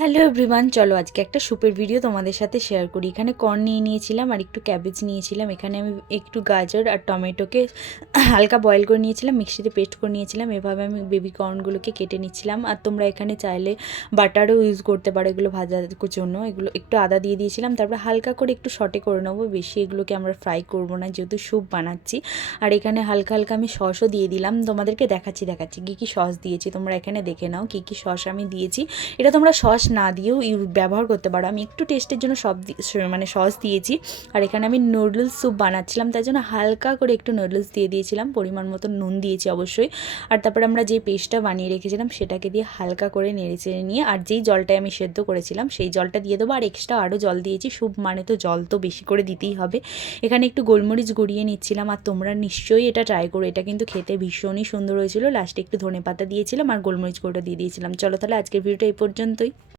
Hello everyone, চলো আজকে একটা স্যুপের ভিডিও তোমাদের সাথে শেয়ার করি। এখানে কর্ন নিয়েছিলাম আর একটু ক্যাবেজ নিয়েছিলাম। এখানে আমি একটু গাজর আর টমেটোকে হালকা বয়েল করে নিয়েছিলাম, মিক্সিতে পেস্ট করে নিয়েছিলাম। এভাবে আমি বেবি কর্নগুলোকে কেটে নিচ্ছিলাম। আর তোমরা এখানে চাইলে বাটারও ইউজ করতে পারো এগুলো ভাজার জন্য। এগুলো একটু আদা দিয়ে দিয়েছিলাম, তারপরে হালকা করে একটু সটে করে নেবো। বেশি এগুলোকে আমরা ফ্রাই করবো না, যেহেতু স্যুপ বানাচ্ছি। আর এখানে হালকা হালকা আমি সসও দিয়ে দিলাম। তোমাদেরকে দেখাচ্ছি কী কী সস দিয়েছি, তোমরা এখানে দেখে নাও কী কী সস আমি দিয়েছি। এটা তোমরা সস না দিয়েও ব্যবহার করতে পারো। আমি একটু টেস্টের জন্য মানে সস দিয়েছি। আর এখানে আমি নুডলস স্যুপ বানাচ্ছিলাম, তাই জন্য হালকা করে একটু নুডলস দিয়ে দিয়েছিলাম, পরিমাণ মতো নুন দিয়েছি অবশ্যই। আর তারপরে আমরা যে পেস্টটা বানিয়ে রেখেছিলাম সেটাকে দিয়ে হালকা করে নেড়ে চেড়ে নিয়ে, আর যেই জলটায় আমি সেদ্ধ করেছিলাম সেই জলটা দিয়ে দেবো। আর এক্সট্রা আরও জল দিয়েছি, স্যুপ মানে তো জল তো বেশি করে দিতেই হবে। এখানে একটু গোলমরিচ গড়িয়ে নিচ্ছিলাম। আর তোমরা নিশ্চয়ই এটা ট্রাই করো, এটা কিন্তু খেতে ভীষণই সুন্দর হয়েছিল। লাস্টে একটু ধনেপাতা দিয়েছিলাম আর গোলমরিচ গুঁড়ো দিয়ে দিয়েছিলাম। চলো তাহলে আজকের ভিডিওটা এই পর্যন্তই।